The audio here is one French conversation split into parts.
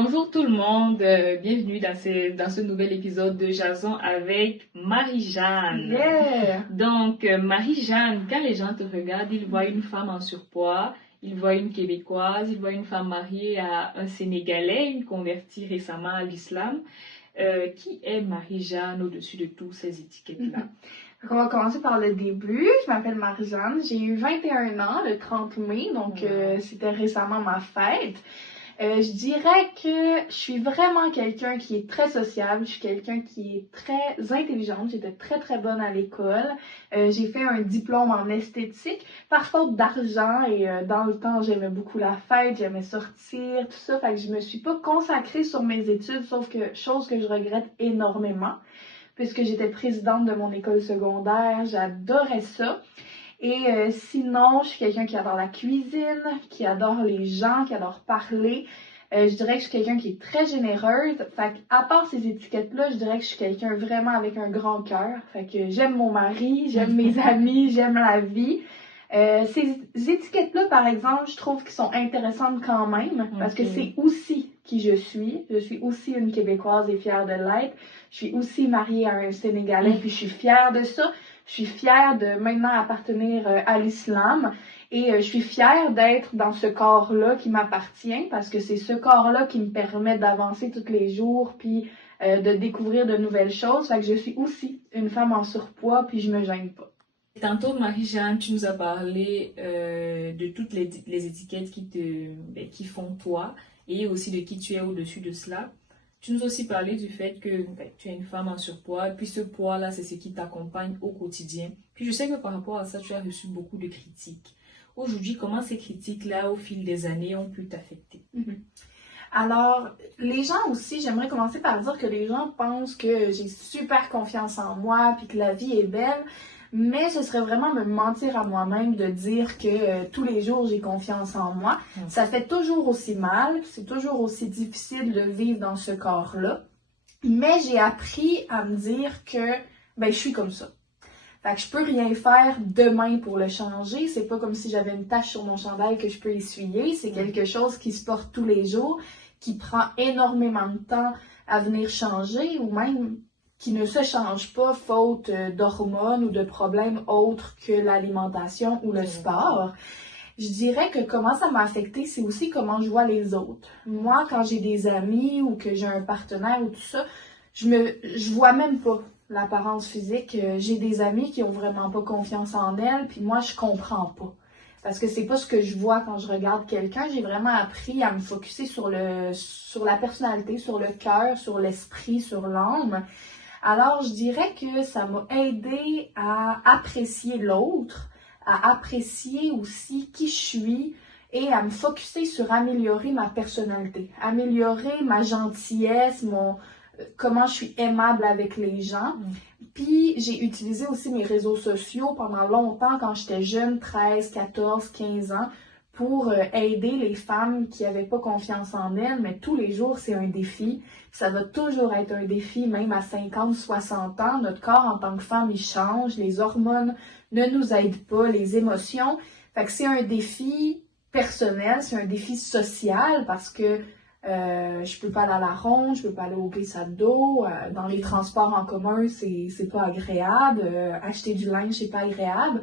Bonjour tout le monde, bienvenue dans ce nouvel épisode de Jason avec Marie-Jeanne. Yeah! Donc, Marie-Jeanne, quand les gens te regardent, ils voient une femme en surpoids, ils voient une Québécoise, ils voient une femme mariée à un Sénégalais, une convertie récemment à l'islam. Qui est Marie-Jeanne au-dessus de toutes ces étiquettes-là? On va commencer par le début. Je m'appelle Marie-Jeanne. J'ai eu 21 ans le 30 mai, donc c'était récemment ma fête. Je dirais que je suis vraiment quelqu'un qui est très sociable. Je suis quelqu'un qui est très intelligente. J'étais très très bonne à l'école. J'ai fait un diplôme en esthétique par faute d'argent et dans le temps j'aimais beaucoup la fête, j'aimais sortir, tout ça. Fait que je me suis pas consacrée sur mes études, sauf que chose que je regrette énormément puisque j'étais présidente de mon école secondaire. J'adorais ça. Et sinon, je suis quelqu'un qui adore la cuisine, qui adore les gens, qui adore parler. Je dirais que je suis quelqu'un qui est très généreuse. Fait à part ces étiquettes-là, je dirais que je suis quelqu'un vraiment avec un grand cœur. Fait que j'aime mon mari, j'aime mes amis, j'aime la vie. Ces étiquettes-là, par exemple, je trouve qu'ils sont intéressantes quand même parce que c'est aussi qui je suis. Je suis aussi une Québécoise et fière de l'être. Je suis aussi mariée à un Sénégalais puis je suis fière de ça. Je suis fière de maintenant appartenir à l'islam et je suis fière d'être dans ce corps-là qui m'appartient parce que c'est ce corps-là qui me permet d'avancer tous les jours puis de découvrir de nouvelles choses. Fait que je suis aussi une femme en surpoids puis je me gêne pas. Tantôt, Marie-Jeanne, tu nous as parlé de toutes les étiquettes qui font toi et aussi de qui tu es au-dessus de cela. Tu nous as aussi parlé du fait que tu es une femme en surpoids, puis ce poids-là, c'est ce qui t'accompagne au quotidien. Puis je sais que par rapport à ça, tu as reçu beaucoup de critiques. Aujourd'hui, comment ces critiques-là, au fil des années, ont pu t'affecter? Alors, les gens aussi, j'aimerais commencer par dire que les gens pensent que j'ai super confiance en moi, puis que la vie est belle. Mais ce serait vraiment me mentir à moi-même de dire que tous les jours j'ai confiance en moi. Ça fait toujours aussi mal, c'est toujours aussi difficile de vivre dans ce corps-là. Mais j'ai appris à me dire que je suis comme ça. Fait que je peux rien faire demain pour le changer. C'est pas comme si j'avais une tache sur mon chandail que je peux essuyer. C'est quelque chose qui se porte tous les jours, qui prend énormément de temps à venir changer ou même qui ne se change pas faute d'hormones ou de problèmes autres que l'alimentation ou le sport. Je dirais que comment ça m'a affecté, c'est aussi comment je vois les autres. Moi, quand j'ai des amis ou que j'ai un partenaire ou tout ça, je vois même pas l'apparence physique. J'ai des amis qui ont vraiment pas confiance en elles, puis moi, je comprends pas. Parce que c'est pas ce que je vois quand je regarde quelqu'un. J'ai vraiment appris à me focusser sur la personnalité, sur le cœur, sur l'esprit, sur l'âme. Alors, je dirais que ça m'a aidé à apprécier l'autre, à apprécier aussi qui je suis et à me focusser sur améliorer ma personnalité, améliorer ma gentillesse, comment je suis aimable avec les gens. Puis, j'ai utilisé aussi mes réseaux sociaux pendant longtemps quand j'étais jeune, 13, 14, 15 ans, pour aider les femmes qui n'avaient pas confiance en elles, mais tous les jours, c'est un défi. Ça va toujours être un défi, même à 50, 60 ans. Notre corps, en tant que femme, il change. Les hormones ne nous aident pas, les émotions. Fait que c'est un défi personnel, c'est un défi social parce que je peux pas aller à la ronde, je peux pas aller au glissade d'eau. Dans les transports en commun, c'est pas agréable. Acheter du linge, c'est pas agréable.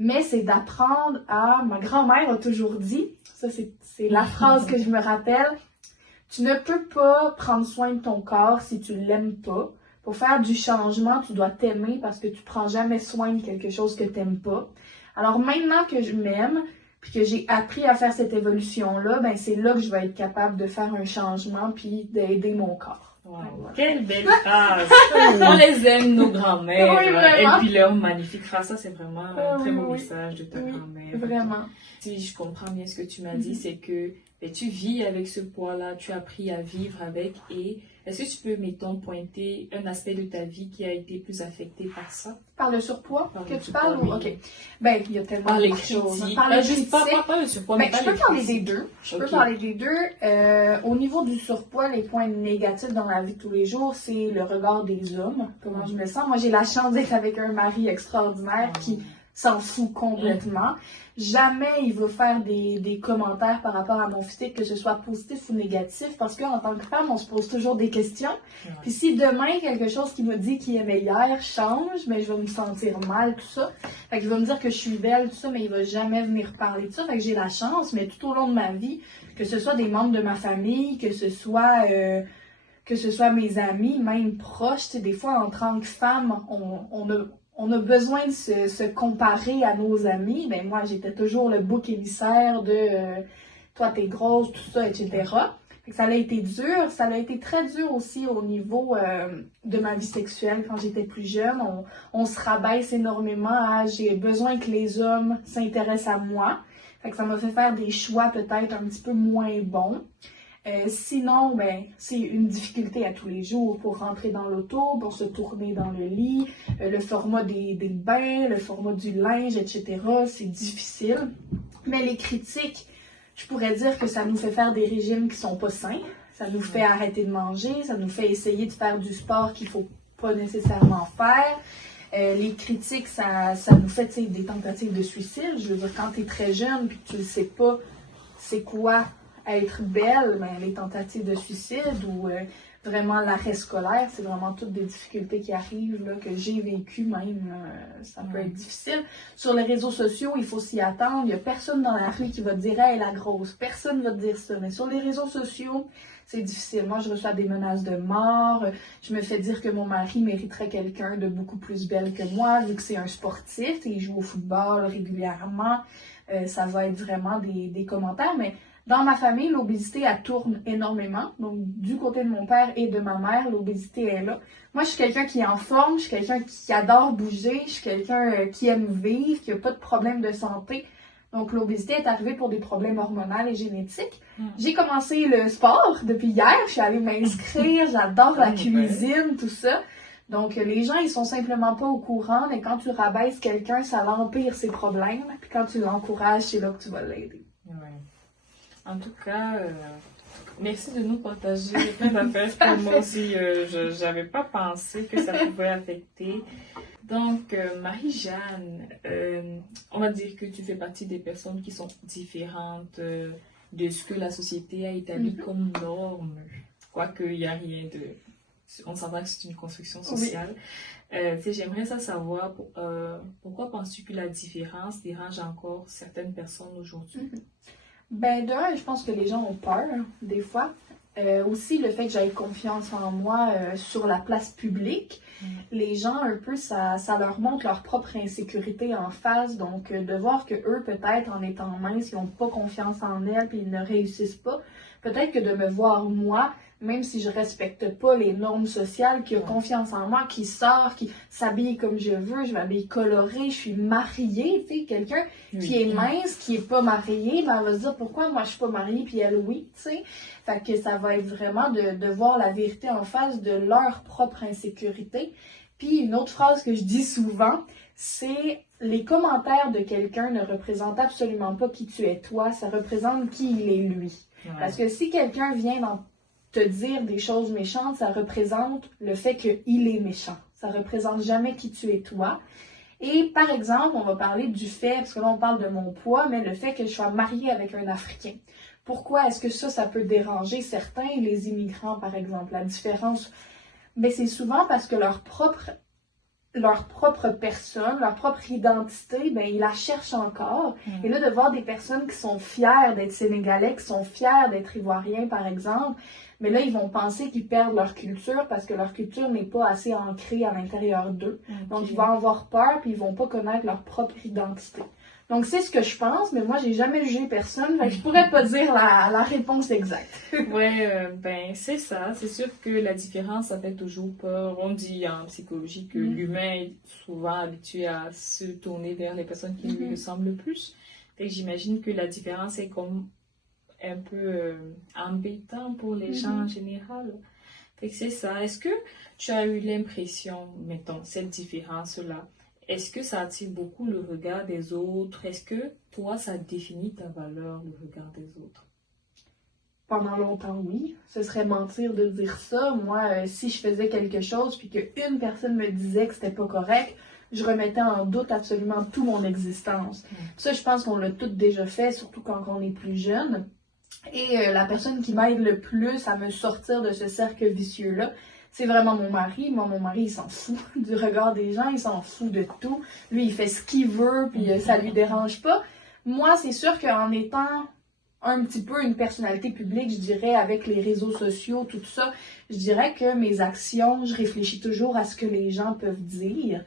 Mais c'est d'apprendre à... Ma grand-mère a toujours dit, ça c'est la phrase que je me rappelle, tu ne peux pas prendre soin de ton corps si tu l'aimes pas. Pour faire du changement, tu dois t'aimer parce que tu prends jamais soin de quelque chose que t'aimes pas. Alors maintenant que je m'aime, puis que j'ai appris à faire cette évolution-là, c'est là que je vais être capable de faire un changement puis d'aider mon corps. Wow, quelle belle phrase! On les aime, nos grands-mères, oui, et puis leur magnifique phrase. Ça, c'est vraiment un très beau message de ta grand-mère. Vraiment. Si je comprends bien ce que tu m'as dit, c'est que tu vis avec ce poids-là, tu as appris à vivre avec. Et est-ce que tu peux, mettons, pointer un aspect de ta vie qui a été plus affecté par ça? Par le surpoids par que le tu surpoids, parles? Oui. OK. Il y a tellement Par les de choses. critiques. Par les Juste critiques. pas le surpoids, mais Je peux parler des deux. Je peux Ok. parler des deux. Au niveau du surpoids, les points négatifs dans la vie de tous les jours, c'est le regard des hommes. Comment je me sens. Moi, j'ai la chance d'être avec un mari extraordinaire qui s'en fout complètement. Jamais il va faire des commentaires par rapport à mon physique, que ce soit positif ou négatif, parce qu'en tant que femme, on se pose toujours des questions. Puis si demain, quelque chose qui m'a dit qu'il aimait hier change, mais je vais me sentir mal, tout ça. Fait que il va me dire que je suis belle, tout ça, mais il va jamais venir parler de ça. Fait que j'ai la chance, mais tout au long de ma vie, que ce soit des membres de ma famille, que ce soit mes amis, même proches, tu sais, des fois, en tant que femme, on a besoin de se comparer à nos amis. Ben moi, j'étais toujours le bouc émissaire de toi, t'es grosse, tout ça, etc. Fait que ça a été dur. Ça a été très dur aussi au niveau de ma vie sexuelle quand j'étais plus jeune. On se rabaisse énormément à j'ai besoin que les hommes s'intéressent à moi. Fait que ça m'a fait faire des choix peut-être un petit peu moins bons. Sinon, ben, c'est une difficulté à tous les jours pour rentrer dans l'auto, pour se tourner dans le lit, le format des bains, le format du linge, etc. C'est difficile. Mais les critiques, je pourrais dire que ça nous fait faire des régimes qui sont pas sains. Ça nous fait arrêter de manger, ça nous fait essayer de faire du sport qu'il faut pas nécessairement faire. Les critiques, ça nous fait des tentatives de suicide. Je veux dire, quand tu es très jeune puis que tu ne sais pas c'est quoi être belle, ben, les tentatives de suicide ou vraiment l'arrêt scolaire, c'est vraiment toutes des difficultés qui arrivent, là, que j'ai vécues même. Ça peut être difficile. Sur les réseaux sociaux, il faut s'y attendre. Il n'y a personne dans la rue qui va te dire « Hey, la grosse ». Personne ne va te dire ça. Mais sur les réseaux sociaux, c'est difficile. Moi, je reçois des menaces de mort. Je me fais dire que mon mari mériterait quelqu'un de beaucoup plus belle que moi, vu que c'est un sportif et il joue au football régulièrement. Ça va être vraiment des commentaires. Mais dans ma famille, l'obésité, elle tourne énormément. Donc, du côté de mon père et de ma mère, l'obésité est là. Moi, je suis quelqu'un qui est en forme, je suis quelqu'un qui adore bouger, je suis quelqu'un qui aime vivre, qui n'a pas de problème de santé. Donc, l'obésité est arrivée pour des problèmes hormonaux et génétiques. J'ai commencé le sport depuis hier. Je suis allée m'inscrire. J'adore la cuisine, tout ça. Donc, les gens, ils sont simplement pas au courant. Mais quand tu rabaisses quelqu'un, ça l'empire ses problèmes. Puis quand tu l'encourages, c'est là que tu vas l'aider. Ouais. En tout cas, merci de nous partager plein d'affaires que moi aussi, je n'avais pas pensé que ça pouvait affecter. Donc, Marie-Jeanne, on va dire que tu fais partie des personnes qui sont différentes de ce que la société a établi comme norme. Quoique, il n'y a rien de... On s'entend que c'est une construction sociale. J'aimerais savoir pourquoi penses-tu que la différence dérange encore certaines personnes aujourd'hui? Ben, d'un, je pense que les gens ont peur, des fois. Aussi, le fait que j'aie confiance en moi sur la place publique, les gens, un peu, ça leur montre leur propre insécurité en face. Donc, de voir que eux, peut-être, en étant minces, ils n'ont pas confiance en elles puis ils ne réussissent pas. Peut-être que de me voir, moi, même si je respecte pas les normes sociales, qui a confiance en moi, qui sort, qui s'habille comme je veux, je m'habille colorée, je suis mariée, tu sais, quelqu'un qui est mince, qui est pas marié, ben elle va se dire pourquoi moi je suis pas mariée puis elle oui, tu sais. Fait que ça va être vraiment de voir la vérité en face de leur propre insécurité. Puis une autre phrase que je dis souvent, c'est les commentaires de quelqu'un ne représentent absolument pas qui tu es toi, ça représente qui il est lui. Ouais. Parce que si quelqu'un vient te dire des choses méchantes, ça représente le fait qu'il est méchant. Ça représente jamais qui tu es toi. Et par exemple, on va parler du fait, parce que là on parle de mon poids, mais le fait que je sois mariée avec un Africain. Pourquoi est-ce que ça peut déranger certains, les immigrants par exemple? La différence, ben, c'est souvent parce que leur propre personne, leur propre identité, ben, ils la cherchent encore. Et là, de voir des personnes qui sont fières d'être sénégalais, qui sont fiers d'être ivoiriens, par exemple, mais là, ils vont penser qu'ils perdent leur culture parce que leur culture n'est pas assez ancrée à l'intérieur d'eux. Okay. Donc, ils vont avoir peur puis ils vont pas connaître leur propre identité. Donc, c'est ce que je pense, mais moi, j'ai jamais jugé personne, fait que je pourrais pas dire la réponse exacte. Ouais, ben, c'est ça. C'est sûr que la différence, ça fait toujours peur. On dit en psychologie que l'humain est souvent habitué à se tourner vers les personnes qui lui ressemblent le plus. Fait que j'imagine que la différence est comme un peu embêtant pour les gens en général. Fait que c'est ça. Est-ce que tu as eu l'impression, mettons, cette différence-là, est-ce que ça attire beaucoup le regard des autres? Est-ce que toi, ça définit ta valeur, le regard des autres? Pendant longtemps, oui. Ce serait mentir de dire ça. Moi, si je faisais quelque chose puis qu'une personne me disait que c'était pas correct, je remettais en doute absolument toute mon existence. Ça, je pense qu'on l'a toutes déjà fait, surtout quand on est plus jeune. Et la personne qui m'aide le plus à me sortir de ce cercle vicieux-là, c'est vraiment mon mari. Moi, mon mari, il s'en fout du regard des gens, il s'en fout de tout. Lui, il fait ce qu'il veut, puis ça lui dérange pas. Moi, c'est sûr qu'en étant un petit peu une personnalité publique, je dirais, avec les réseaux sociaux, tout ça, je dirais que mes actions, je réfléchis toujours à ce que les gens peuvent dire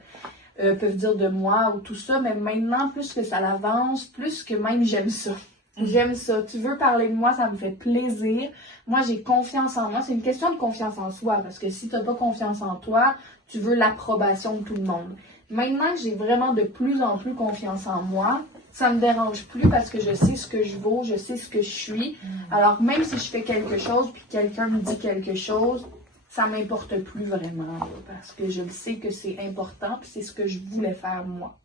de moi ou tout ça, mais maintenant, plus que ça avance, plus que même j'aime ça. J'aime ça. Tu veux parler de moi, ça me fait plaisir. Moi, j'ai confiance en moi. C'est une question de confiance en soi, parce que si tu n'as pas confiance en toi, tu veux l'approbation de tout le monde. Maintenant que j'ai vraiment de plus en plus confiance en moi, ça me dérange plus parce que je sais ce que je vaux, je sais ce que je suis. Alors, même si je fais quelque chose puis quelqu'un me dit quelque chose, ça m'importe plus vraiment, là, parce que je le sais que c'est important puis c'est ce que je voulais faire moi.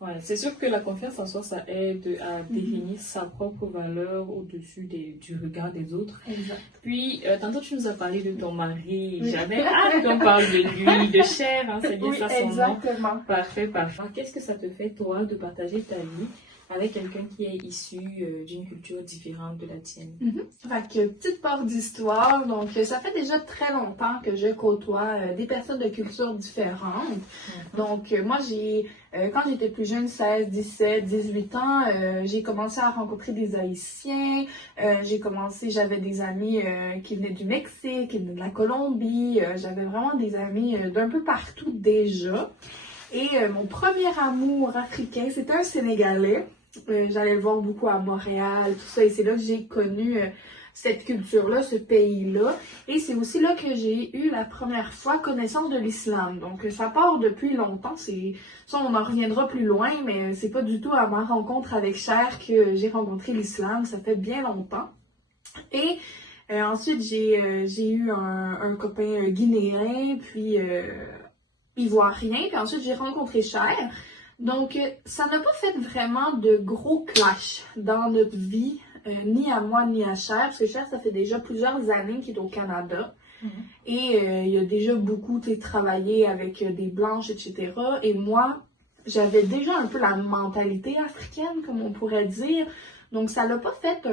Ouais, c'est sûr que la confiance en soi, ça aide à définir sa propre valeur au-dessus du regard des autres. Exact. Puis, tantôt, tu nous as parlé de ton mari. Oui. J'avais hâte qu'on parle de lui, de Cher, hein, c'est bien Oui, ça son nom. exactement. Parfait, parfait. Qu'est-ce que ça te fait, toi, de partager ta vie avec quelqu'un qui est issu d'une culture différente de la tienne? Fait que, petite part d'histoire, donc ça fait déjà très longtemps que je côtoie des personnes de cultures différentes. Donc moi quand j'étais plus jeune, 16, 17, 18 ans, j'ai commencé à rencontrer des Haïtiens, j'avais des amis qui venaient du Mexique, qui venaient de la Colombie, j'avais vraiment des amis d'un peu partout déjà. Et mon premier amour africain, c'était un Sénégalais. J'allais le voir beaucoup à Montréal, tout ça, et c'est là que j'ai connu cette culture-là, ce pays-là. Et c'est aussi là que j'ai eu la première fois connaissance de l'islam. Donc ça part depuis longtemps, ça on en reviendra plus loin, mais c'est pas du tout à ma rencontre avec Cher que j'ai rencontré l'islam, ça fait bien longtemps. Et ensuite j'ai eu un copain guinéen, puis ivoirien, puis ensuite j'ai rencontré Cher. Donc, ça n'a pas fait vraiment de gros clash dans notre vie, ni à moi, ni à Cher, parce que Cher, ça fait déjà plusieurs années qu'il est au Canada. Et il a déjà beaucoup travaillé avec des Blanches, etc. Et moi, j'avais déjà un peu la mentalité africaine, comme on pourrait dire. Donc, ça n'a pas fait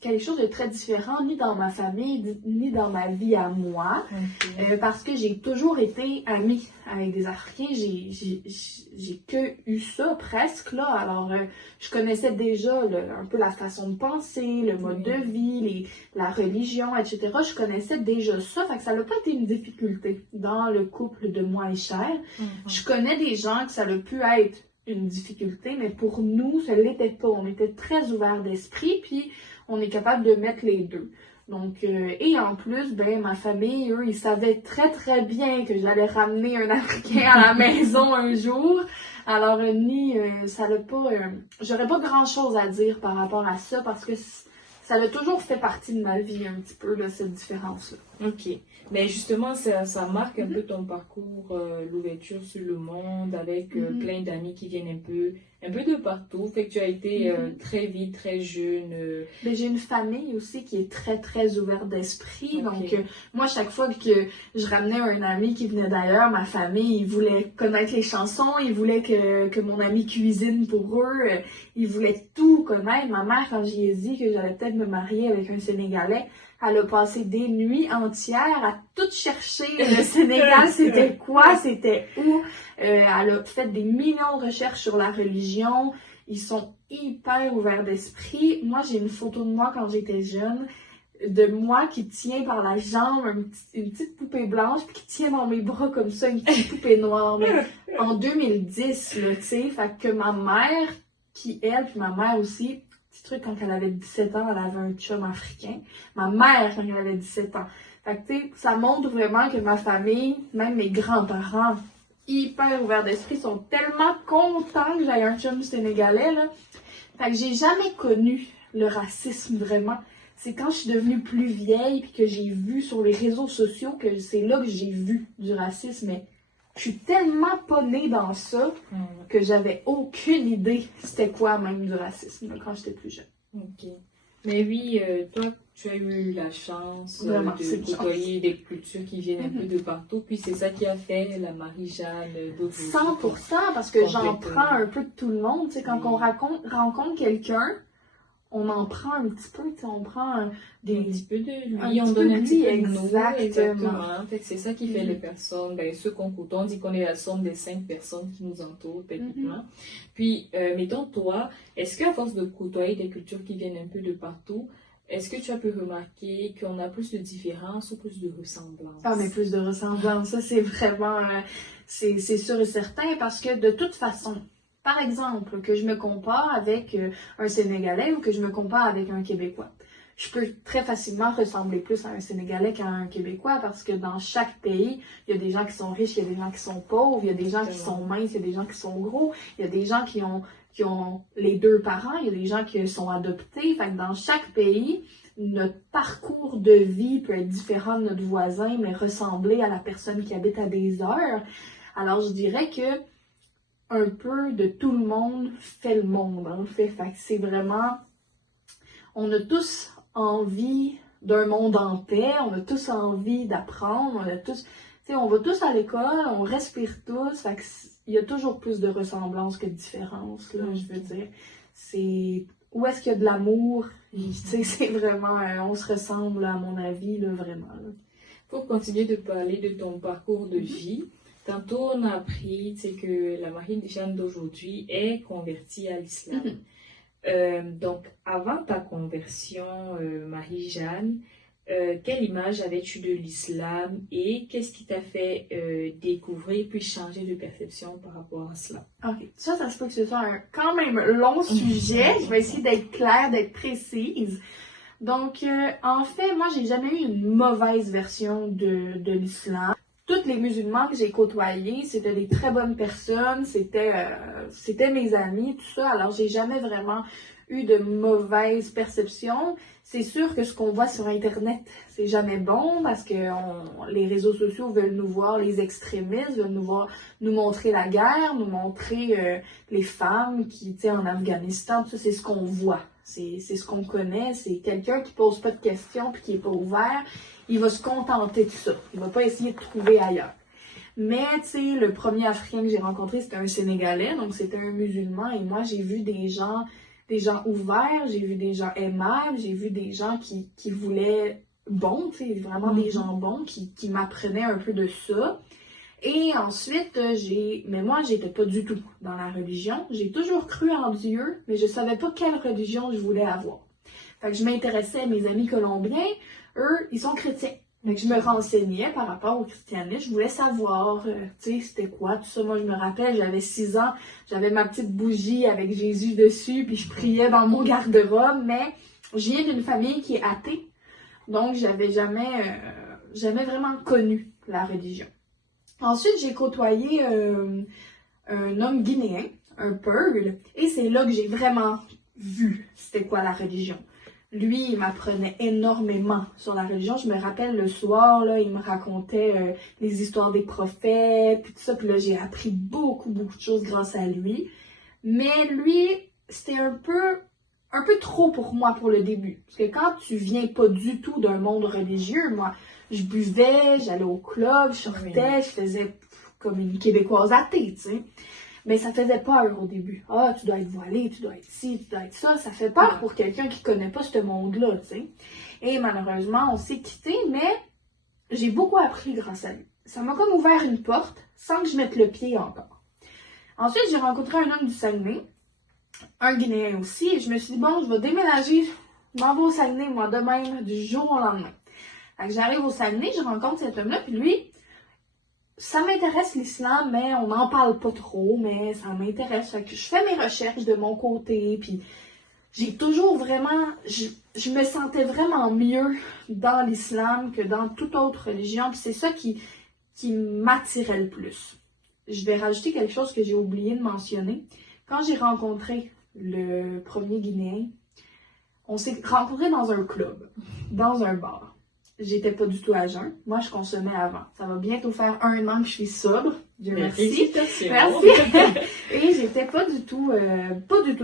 quelque chose de très différent, ni dans ma famille, ni dans ma vie à moi, parce que j'ai toujours été amie avec des Africains, j'ai que eu ça presque, là, alors je connaissais déjà un peu la façon de penser, le mode de vie, la religion, etc., je connaissais déjà ça, fait que ça n'a pas été une difficulté dans le couple de moi et Cher. Je connais des gens que ça a pu être une difficulté, mais pour nous, ça ne l'était pas, on était très ouverts d'esprit, puis on est capable de mettre les deux. Donc, et en plus, ben, ma famille, eux, ils savaient très très bien que j'allais ramener un Africain à la maison un jour. Alors, ça n'a pas, j'aurais pas grand chose à dire par rapport à ça parce que ça a toujours fait partie de ma vie un petit peu, là, cette différence-là. Ok. Mais justement, ça marque un peu ton parcours, l'ouverture sur le monde, avec plein d'amis qui viennent un peu de partout. Fait que tu as été très vite, très jeune. Mais j'ai une famille aussi qui est très, très ouverte d'esprit. Ok. Donc, moi, chaque fois que je ramenais un ami qui venait d'ailleurs, ma famille, ils voulaient connaître les chansons, ils voulaient que mon ami cuisine pour eux, ils voulaient tout connaître. Ma mère, quand j'y ai dit que j'allais peut-être me marier avec un Sénégalais, elle a passé des nuits entières à tout chercher. Le Sénégal, c'était quoi? C'était où? Elle a fait des millions de recherches sur la religion. Ils sont hyper ouverts d'esprit. Moi, j'ai une photo de moi quand j'étais jeune, de moi qui tient par la jambe une petite poupée blanche, puis qui tient dans mes bras comme ça, une petite poupée noire. Mais en 2010, là, tu sais, fait que ma mère, puis ma mère aussi, petit truc, quand elle avait 17 ans, elle avait un chum africain. Ma mère, quand elle avait 17 ans. Fait que, tu sais, ça montre vraiment que ma famille, même mes grands-parents, hyper ouverts d'esprit, sont tellement contents que j'aie un chum sénégalais, là. Fait que j'ai jamais connu le racisme, vraiment. C'est quand je suis devenue plus vieille puis que j'ai vu sur les réseaux sociaux que c'est là que j'ai vu du racisme. Mais je suis tellement pas née dans ça que j'avais aucune idée c'était quoi même du racisme là, quand j'étais plus jeune. Ok. Mais oui, toi, tu as eu la chance Vraiment, c'est de une chance. côtoyer des cultures qui viennent un peu de partout, puis c'est ça qui a fait la Marie-Jeanne d'aujourd'hui. 100% parce que j'en Complètement. prends un peu de tout le monde. Tu sais, quand Oui. on rencontre quelqu'un, on en prend un petit peu, tu sais, on prend Un petit peu de un lui, on petit donne peu un de petit lui, peu de nous, exactement. exactement. En fait, c'est ça qui fait les Mhm. personnes, ben, ceux qu'on côtoie, on dit qu'on est la somme des 5 personnes qui nous entourent, techniquement. Mhm. Puis, mettons, toi, est-ce qu'à force de côtoyer des cultures qui viennent un peu de partout, est-ce que tu as pu remarquer qu'on a plus de différences ou plus de ressemblances? Ah, mais plus de ressemblance, ça c'est vraiment, c'est sûr et certain parce que de toute façon, par exemple, que je me compare avec un Sénégalais ou que je me compare avec un Québécois, je peux très facilement ressembler plus à un Sénégalais qu'à un Québécois parce que dans chaque pays, il y a des gens qui sont riches, il y a des gens qui sont pauvres, il y a des gens qui sont minces, il y a des gens qui sont gros, il y a des gens qui ont les deux parents, il y a des gens qui sont adoptés. Fait que dans chaque pays, notre parcours de vie peut être différent de notre voisin, mais ressembler à la personne qui habite à des heures. Alors, je dirais que un peu de tout le monde fait le monde, en fait. Fait que c'est vraiment... On a tous envie d'un monde en paix, on a tous envie d'apprendre, on a tous... Tu sais, on va tous à l'école, on respire tous, fait que il y a toujours plus de ressemblances que de différences, là, je veux dire. C'est... Où est-ce qu'il y a de l'amour? Tu sais, c'est vraiment... on se ressemble, à mon avis, là, vraiment. Là. Pour continuer de parler de ton parcours de vie, tantôt on a appris, tu sais, que la Marie-Jeanne d'aujourd'hui est convertie à l'islam. Donc, avant ta conversion, Marie-Jeanne, quelle image avais-tu de l'islam et qu'est-ce qui t'a fait découvrir puis changer de perception par rapport à cela? Ok, ça se peut que ce soit un quand même long sujet. Je vais essayer d'être claire, d'être précise. Donc, en fait, moi, j'ai jamais eu une mauvaise version de l'islam. Tous les musulmans que j'ai côtoyés, c'était des très bonnes personnes, c'était mes amis, tout ça. Alors, j'ai jamais vraiment eu de mauvaise perception. C'est sûr que ce qu'on voit sur Internet, c'est jamais bon parce que les réseaux sociaux veulent nous voir les extrémistes, veulent nous montrer la guerre, nous montrer les femmes qui, tu sais, en Afghanistan, tout ça, c'est ce qu'on voit. C'est ce qu'on connaît. C'est quelqu'un qui pose pas de questions puis qui est pas ouvert. Il va se contenter de ça. Il va pas essayer de trouver ailleurs. Mais, tu sais, le premier Africain que j'ai rencontré, c'était un Sénégalais, donc c'était un musulman. Et moi, j'ai vu des gens ouverts, j'ai vu des gens aimables, j'ai vu des gens qui voulaient bon, tu sais, vraiment des gens bons, qui m'apprenaient un peu de ça. Et ensuite, mais moi, j'étais pas du tout dans la religion. J'ai toujours cru en Dieu, mais je savais pas quelle religion je voulais avoir. Fait que je m'intéressais à mes amis colombiens. Eux, ils sont chrétiens. Fait que je me renseignais par rapport au christianisme. Je voulais savoir, tu sais, c'était quoi tout ça. Moi, je me rappelle, j'avais 6 ans, j'avais ma petite bougie avec Jésus dessus, puis je priais dans mon garde-robe, mais je viens d'une famille qui est athée. Donc, j'avais jamais vraiment connu la religion. Ensuite, j'ai côtoyé un homme guinéen, un Pearl, et c'est là que j'ai vraiment vu c'était quoi la religion. Lui, il m'apprenait énormément sur la religion. Je me rappelle le soir, là, il me racontait les histoires des prophètes, puis tout ça, puis là, j'ai appris beaucoup de choses grâce à lui. Mais lui, c'était un peu trop pour moi pour le début. Parce que quand tu viens pas du tout d'un monde religieux, moi, je buvais, j'allais au club, je sortais, je faisais comme une Québécoise athée, tu sais. Mais ça faisait peur au début. Ah, tu dois être voilée, tu dois être ci, tu dois être ça. Ça fait peur pour quelqu'un qui connaît pas ce monde-là, tu sais. Et malheureusement, on s'est quittés, mais j'ai beaucoup appris grâce à lui. Ça m'a comme ouvert une porte sans que je mette le pied encore. Ensuite, j'ai rencontré un homme du Saguenay, un Guinéen aussi, et je me suis dit, bon, je vais déménager, je m'en vais au Saguenay, moi, de même, du jour au lendemain. Fait que j'arrive au Saguenay, je rencontre cet homme-là, puis lui, ça m'intéresse l'islam, mais on n'en parle pas trop, mais ça m'intéresse. Fait que je fais mes recherches de mon côté, puis j'ai toujours vraiment, je me sentais vraiment mieux dans l'islam que dans toute autre religion, puis c'est ça qui m'attirait le plus. Je vais rajouter quelque chose que j'ai oublié de mentionner. Quand j'ai rencontré le premier Guinéen, on s'est rencontrés dans un club, dans un bar. j'étais pas du tout à jeun. Moi, je consommais avant. Ça va bientôt faire 1 an que je suis sobre. Dieu merci. Félicitations. Merci. Et j'étais pas du tout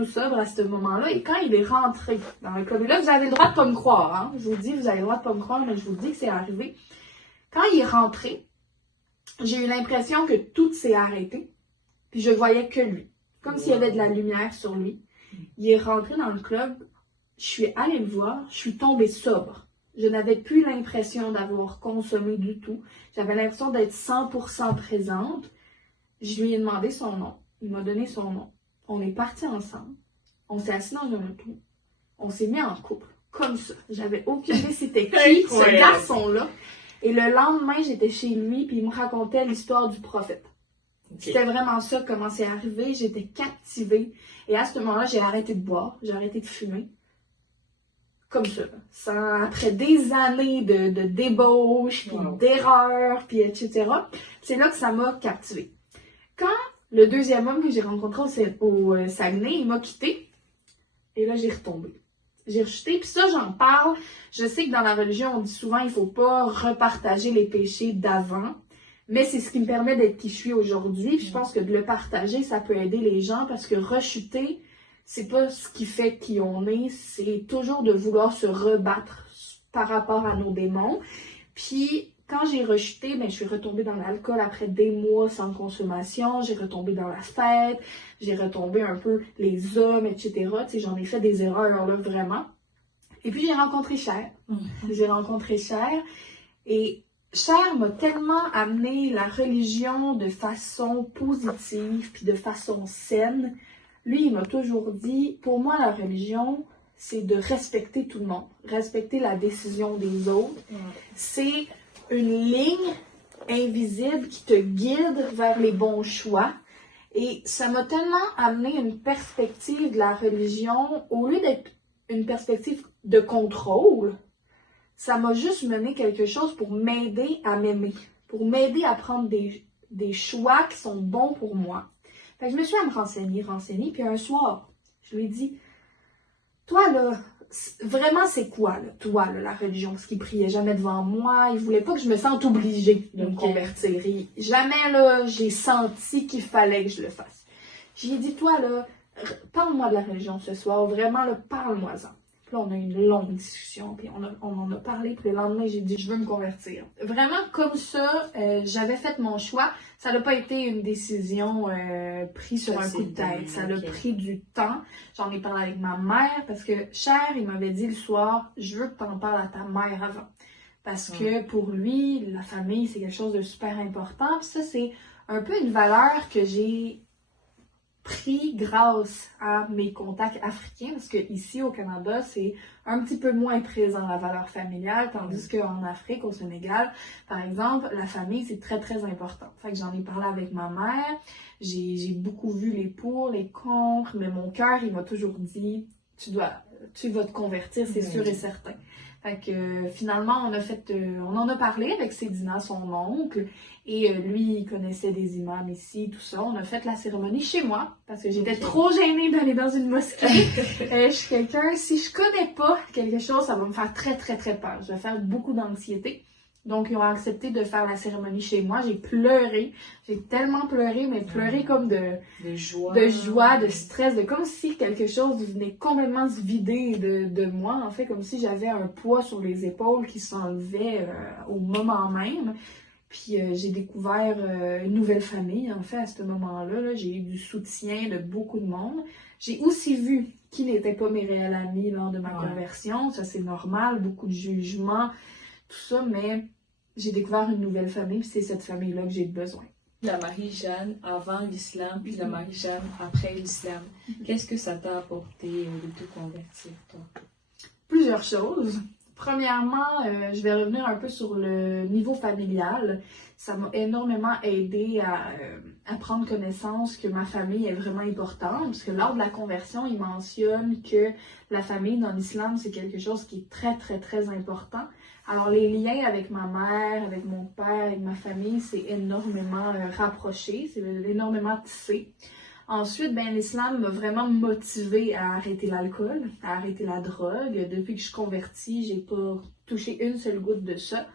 sobre à ce moment-là. Et quand il est rentré dans le club, et là, vous avez le droit de pas me croire, hein. Je vous dis, vous avez le droit de pas me croire, mais je vous dis que c'est arrivé. Quand il est rentré, j'ai eu l'impression que tout s'est arrêté. Puis je voyais que lui. Comme s'il y avait de la lumière sur lui. Il est rentré dans le club. Je suis allée le voir. Je suis tombée sobre. Je n'avais plus l'impression d'avoir consommé du tout. J'avais l'impression d'être 100% présente. Je lui ai demandé son nom. Il m'a donné son nom. On est partis ensemble. On s'est assis dans un auto. On s'est mis en couple. Comme ça. J'avais aucune idée c'était qui ce garçon-là. Et le lendemain, j'étais chez lui puis il me racontait l'histoire du prophète. Okay. C'était vraiment ça, comment c'est arrivé. J'étais captivée. Et à ce moment-là, j'ai arrêté de boire. J'ai arrêté de fumer. Comme ça. Après des années de débauche, puis d'erreurs, puis etc. C'est là que ça m'a captivée. Quand le deuxième homme que j'ai rencontré au Saguenay, il m'a quitté. Et là, j'ai retombé. J'ai rejeté, puis ça, j'en parle. Je sais que dans la religion, on dit souvent il faut pas repartager les péchés d'avant. Mais c'est ce qui me permet d'être qui je suis aujourd'hui. Puis je pense que de le partager, ça peut aider les gens parce que rechuter, c'est pas ce qui fait qui on est. C'est toujours de vouloir se rebattre par rapport à nos démons. Puis quand j'ai rechuté, je suis retombée dans l'alcool après des mois sans consommation. J'ai retombé dans la fête. J'ai retombé un peu les hommes, etc. Tu sais, j'en ai fait des erreurs là, vraiment. Et puis j'ai rencontré Cher. J'ai rencontré Cher. Et Cher m'a tellement amené la religion de façon positive puis de façon saine. Lui, il m'a toujours dit, pour moi, la religion, c'est de respecter tout le monde, respecter la décision des autres. C'est une ligne invisible qui te guide vers les bons choix. Et ça m'a tellement amené une perspective de la religion, au lieu d'être une perspective de contrôle, ça m'a juste mené quelque chose pour m'aider à m'aimer, pour m'aider à prendre des choix qui sont bons pour moi. Fait que je me suis à me renseigner, puis un soir, je lui ai dit, toi là, vraiment c'est quoi là, toi là, la religion? Parce qu'il priait jamais devant moi, il voulait pas que je me sente obligée de me convertir. Et jamais là, j'ai senti qu'il fallait que je le fasse. J'ai dit, toi là, parle-moi de la religion ce soir, vraiment là, parle-moi-en. Puis là, on a eu une longue discussion, puis on en a parlé, puis le lendemain, j'ai dit, je veux me convertir. Vraiment, comme ça, j'avais fait mon choix. Ça n'a pas été une décision prise sur un coup de tête. Ça a pris du temps. J'en ai parlé avec ma mère, parce que Cher, il m'avait dit le soir, je veux que tu en parles à ta mère avant. Parce que pour lui, la famille, c'est quelque chose de super important. Puis ça, c'est un peu une valeur que j'ai pris grâce à mes contacts africains, parce que ici au Canada, c'est un petit peu moins présent la valeur familiale, tandis qu'en Afrique, au Sénégal, par exemple, la famille, c'est très très important. Fait que j'en ai parlé avec ma mère, j'ai beaucoup vu les pour, les contre, mais mon cœur, il m'a toujours dit, tu vas te convertir, c'est sûr et certain. Fait que finalement, on en a parlé avec Sédina, son oncle, et lui, il connaissait des imams ici, tout ça. On a fait la cérémonie chez moi, parce que j'étais trop gênée d'aller dans une mosquée. Je suis quelqu'un, si je connais pas quelque chose, ça va me faire très, très, très peur. Je vais faire beaucoup d'anxiété. Donc, ils ont accepté de faire la cérémonie chez moi. J'ai pleuré. J'ai tellement pleuré, mais pleuré comme de joie, de stress, de comme si quelque chose venait complètement se vider de moi. En fait, comme si j'avais un poids sur les épaules qui s'enlevait au moment même. Puis, j'ai découvert une nouvelle famille, en fait, à ce moment-là. Là, j'ai eu du soutien de beaucoup de monde. J'ai aussi vu qui n'étaient pas mes réels amis lors de ma conversion. Ça, c'est normal. Beaucoup de jugements. Tout ça, mais j'ai découvert une nouvelle famille, puis c'est cette famille-là que j'ai besoin. La Marie-Jeanne avant l'islam, puis la Marie-Jeanne après l'islam. Qu'est-ce que ça t'a apporté de te convertir, toi? Plusieurs choses. Premièrement, je vais revenir un peu sur le niveau familial. Ça m'a énormément aidé à prendre connaissance que ma famille est vraiment importante, parce que lors de la conversion, il mentionne que la famille dans l'islam, c'est quelque chose qui est très, très, très important. Alors, les liens avec ma mère, avec mon père, avec ma famille, c'est énormément rapproché, c'est énormément tissé. Ensuite, ben, l'islam m'a vraiment motivée à arrêter l'alcool, à arrêter la drogue. Depuis que je suis convertie, j'ai pas touché une seule goutte de ça.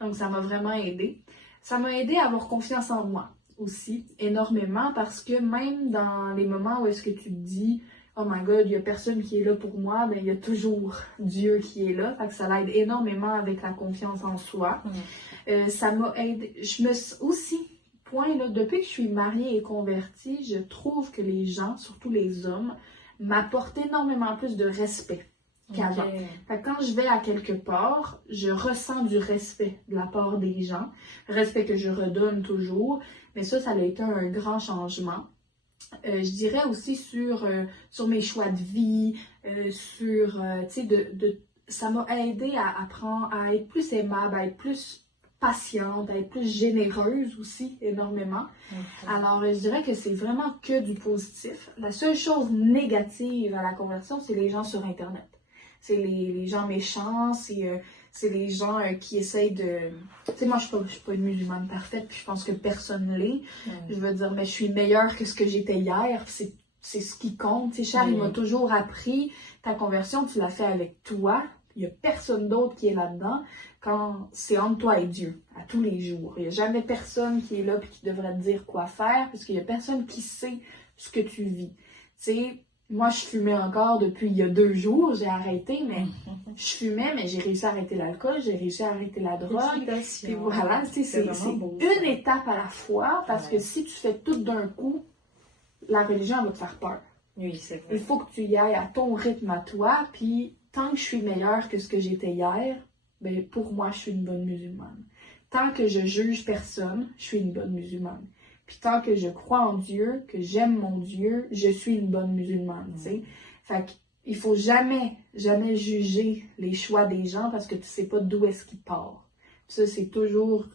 Donc, ça m'a vraiment aidée. Ça m'a aidée à avoir confiance en moi aussi, énormément, parce que même dans les moments où est-ce que tu te dis « Oh my God, il y a personne qui est là pour moi », ben, il y a toujours Dieu qui est là. Fait que ça l'aide énormément avec la confiance en soi. Ça m'a aidé. Je me suis aussi... Point, là, depuis que je suis mariée et convertie, je trouve que les gens, surtout les hommes, m'apportent énormément plus de respect qu'avant. Fait que quand je vais à quelque part, je ressens du respect de la part des gens, respect que je redonne toujours, mais ça a été un grand changement. Je dirais aussi sur mes choix de vie, tu sais, ça m'a aidé à apprendre à être plus aimable, à être plus patiente, à être plus généreuse aussi, énormément. Alors, je dirais que c'est vraiment que du positif. La seule chose négative à la conversion, c'est les gens sur Internet. C'est les gens méchants, c'est les gens qui essayent de... Tu sais, moi, je suis pas une musulmane parfaite, puis je pense que personne ne l'est. Je veux dire, mais je suis meilleure que ce que j'étais hier, c'est ce qui compte. Tu sais, Charles, il m'a toujours appris, ta conversion, tu l'as fait avec toi. Il n'y a personne d'autre qui est là-dedans quand c'est entre toi et Dieu, à tous les jours. Il n'y a jamais personne qui est là et qui devrait te dire quoi faire, parce qu'il n'y a personne qui sait ce que tu vis. Tu sais, moi, je fumais encore depuis il y a 2 jours, j'ai arrêté, mais je fumais, mais j'ai réussi à arrêter l'alcool, j'ai réussi à arrêter la drogue. Puis voilà, tu sais, c'est une étape à la fois, parce que si tu fais tout d'un coup, la religion va te faire peur. Oui, c'est vrai. Il faut que tu y ailles à ton rythme à toi, puis tant que je suis meilleure que ce que j'étais hier, ben pour moi, je suis une bonne musulmane. Tant que je juge personne, je suis une bonne musulmane. Puis tant que je crois en Dieu, que j'aime mon Dieu, je suis une bonne musulmane, tu sais. Fait qu'il faut jamais juger les choix des gens parce que tu sais pas d'où est-ce qu'ils partent. Ça, c'est toujours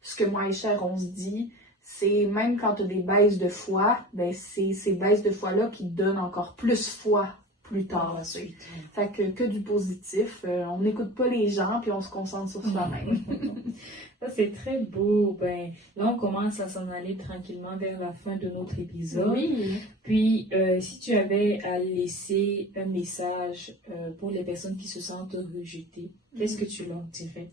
ce que moi et Cher, on se dit. C'est même quand tu as des baisses de foi, ben c'est ces baisses de foi-là qui te donnent encore plus foi plus tard. Fait que du positif. On n'écoute pas les gens, puis on se concentre sur soi-même. Ça, c'est très beau. Ben, là, on commence à s'en aller tranquillement vers la fin de notre épisode. Oui. Puis, si tu avais à laisser un message pour les personnes qui se sentent rejetées, qu'est-ce que tu leur dirais?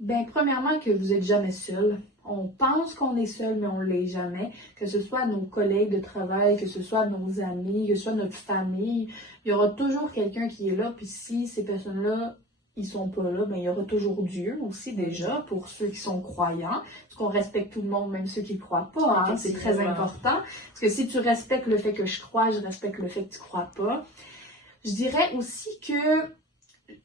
Ben, premièrement, que vous n'êtes jamais seul. On pense qu'on est seul, mais on ne l'est jamais. Que ce soit nos collègues de travail, que ce soit nos amis, que ce soit notre famille, il y aura toujours quelqu'un qui est là. Puis si ces personnes-là, ils sont pas là, ben il y aura toujours Dieu aussi déjà, pour ceux qui sont croyants. Parce qu'on respecte tout le monde, même ceux qui ne croient pas. Hein? C'est très important. Parce que si tu respectes le fait que je crois, je respecte le fait que tu ne crois pas. Je dirais aussi que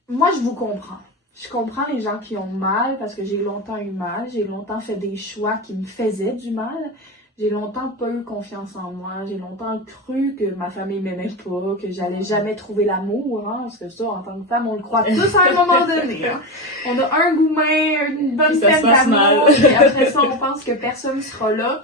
moi, je vous comprends. Je comprends les gens qui ont mal parce que j'ai longtemps eu mal. J'ai longtemps fait des choix qui me faisaient du mal. J'ai longtemps pas eu confiance en moi. J'ai longtemps cru que ma famille m'aimait pas, que j'allais jamais trouver l'amour. Hein, parce que ça, en tant que femme, on le croit tous à un moment donné. Hein. On a un gourmet, une bonne peine d'amour. Et après ça, on pense que personne sera là.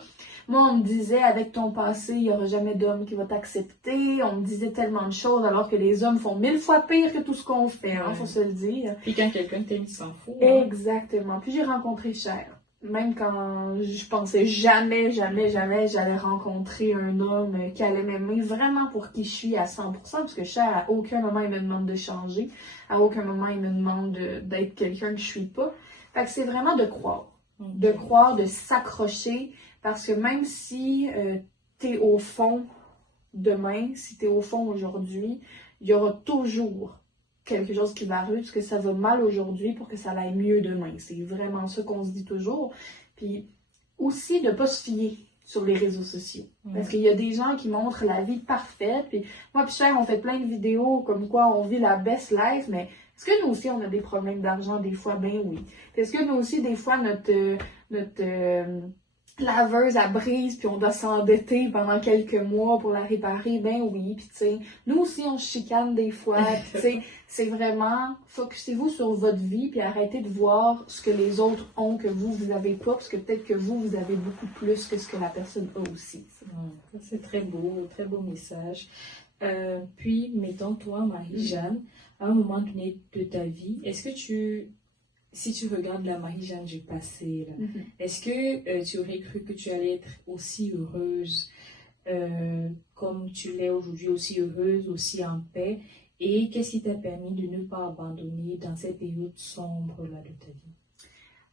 Moi, on me disait, avec ton passé, il n'y aura jamais d'homme qui va t'accepter. On me disait tellement de choses, alors que les hommes font 1000 fois pire que tout ce qu'on fait, hein, faut se le dire. Puis quand quelqu'un t'aime, il s'en fout. Hein. Exactement. Puis j'ai rencontré Cher. Même quand je pensais jamais j'allais rencontrer un homme qui allait m'aimer vraiment pour qui je suis à 100%, parce que Cher, à aucun moment, il me demande de changer. À aucun moment, il me demande d'être quelqu'un que je suis pas. Fait que c'est vraiment de croire. De croire, de s'accrocher. Parce que même si t'es au fond demain, si t'es au fond aujourd'hui, il y aura toujours quelque chose qui va arriver parce que ça va mal aujourd'hui pour que ça aille mieux demain. C'est vraiment ça qu'on se dit toujours. Puis aussi de ne pas se fier sur les réseaux sociaux. Parce qu'il y a des gens qui montrent la vie parfaite. Puis moi puis Cher, on fait plein de vidéos comme quoi on vit la best life, mais est-ce que nous aussi on a des problèmes d'argent des fois? Ben oui. Puis est-ce que nous aussi des fois notre laveuse à brise, puis on doit s'endetter pendant quelques mois pour la réparer, ben oui, puis tu sais, nous aussi on se chicane des fois, puis tu sais, c'est vraiment, focussez-vous sur votre vie, puis arrêtez de voir ce que les autres ont que vous n'avez pas, parce que peut-être que vous avez beaucoup plus que ce que la personne a aussi. C'est très beau message. Puis, mettons toi, Marie-Jeanne, à un moment donné de ta vie, est-ce que si tu regardes la Marie-Jeanne du passé, là, est-ce que tu aurais cru que tu allais être aussi heureuse comme tu l'es aujourd'hui, aussi heureuse, aussi en paix? Et qu'est-ce qui t'a permis de ne pas abandonner dans cette période sombre-là de ta vie?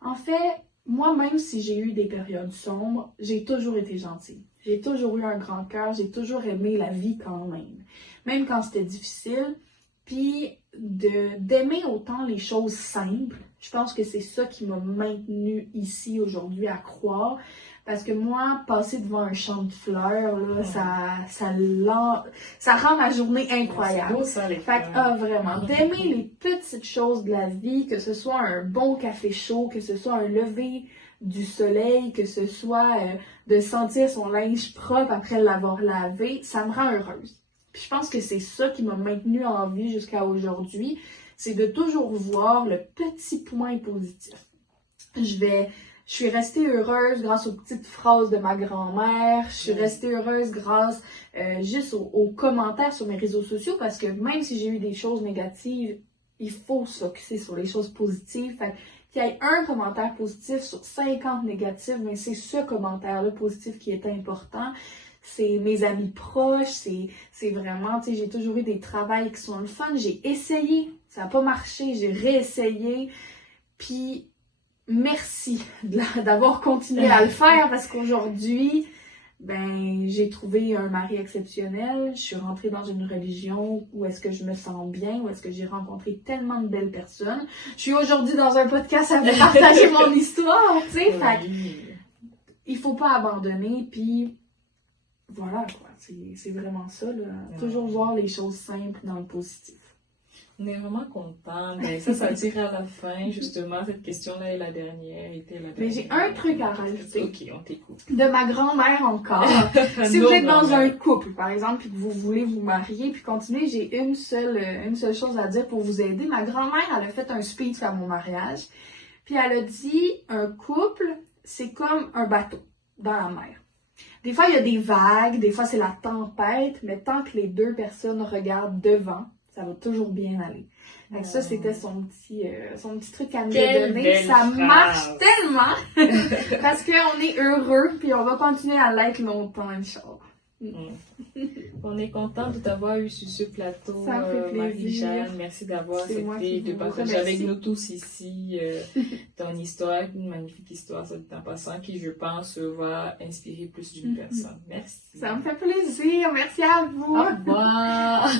En fait, moi, même si j'ai eu des périodes sombres, j'ai toujours été gentille. J'ai toujours eu un grand cœur, j'ai toujours aimé la vie quand même. Même quand c'était difficile. Puis d'aimer autant les choses simples, je pense que c'est ça qui m'a maintenue ici aujourd'hui à croire. Parce que moi, passer devant un champ de fleurs, là, ça rend ma journée incroyable. C'est beau ça, les Fait que, fleurs. vraiment, d'aimer les petites choses de la vie, que ce soit un bon café chaud, que ce soit un lever du soleil, que ce soit de sentir son linge propre après l'avoir lavé, ça me rend heureuse. Puis je pense que c'est ça qui m'a maintenue en vie jusqu'à aujourd'hui, c'est de toujours voir le petit point positif. Je suis restée heureuse grâce aux petites phrases de ma grand-mère. Je suis restée heureuse grâce juste aux commentaires sur mes réseaux sociaux parce que même si j'ai eu des choses négatives, il faut se focuser sur les choses positives. Fait qu'il y ait un commentaire positif sur 50 négatifs, mais c'est ce commentaire-là positif qui est important. C'est mes amis proches, c'est vraiment, tu sais, j'ai toujours eu des travails qui sont le fun. J'ai essayé, ça n'a pas marché, j'ai réessayé. Puis merci d'avoir continué à le faire parce qu'aujourd'hui, ben, j'ai trouvé un mari exceptionnel. Je suis rentrée dans une religion où est-ce que je me sens bien, où est-ce que j'ai rencontré tellement de belles personnes. Je suis aujourd'hui dans un podcast à vous partager mon histoire, tu sais. Fait il faut pas abandonner, puis voilà quoi. C'est vraiment ça, là. Toujours voir les choses simples dans le positif. On est vraiment content. Mais ça tire à la fin, justement. Cette question-là est la dernière. Mais j'ai un truc à rajouter. Ok, on t'écoute. De ma grand-mère encore. Si vous êtes dans un couple, par exemple, puis que vous voulez vous marier, puis continuer, j'ai une seule chose à dire pour vous aider. Ma grand-mère, elle a fait un speech à mon mariage. Puis elle a dit, un couple, c'est comme un bateau dans la mer. Des fois, il y a des vagues, des fois, c'est la tempête, mais tant que les deux personnes regardent devant, ça va toujours bien aller. Donc ça, c'était son petit truc à nous donner. Ça marche tellement parce qu'on est heureux, puis on va continuer à l'être longtemps, Inch'Allah. On est content de t'avoir eu sur ce plateau, ça me fait plaisir. Marie-Jeanne. Merci d'avoir accepté de partager avec nous tous ici ton histoire, une magnifique histoire, ça dit en passant, qui je pense va inspirer plus d'une personne. Merci. Ça me fait plaisir. Merci à vous. Au revoir.